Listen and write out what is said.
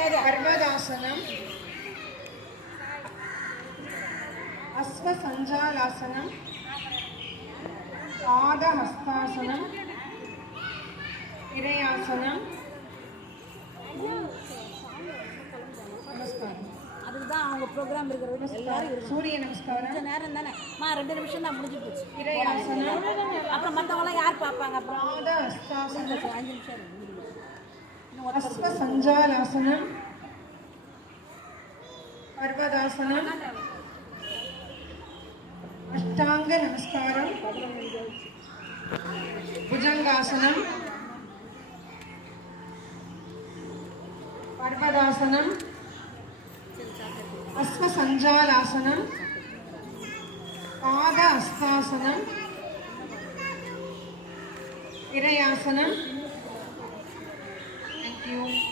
पर्वतासनम, अश्वसंजालासनम, पादहस्तासनम, विरयासनम, नमस्कार அதுதான் அவங்க ப்ரோக்ராம் இருக்கிறது எல்லாரும் சூரிய நமஸ்காரம் கொஞ்சம் நேரம் தானே 2 நிமிஷம் தான் முடிஞ்சு போச்சு. விரயாசனம் அப்புறம் மற்றவங்களாம் யார் பார்ப்பாங்க? அப்புறம் பாதஹஸ்தாசனம் 5 நிமிஷம் अश्वसंजालासनम, पर्वतासनम, अष्टांग नमस्कारम, भुजंगासनम, पर्वतासनम, अश्वसंजालासनम, पादहस्तासनम, विरयासनम. Thank you.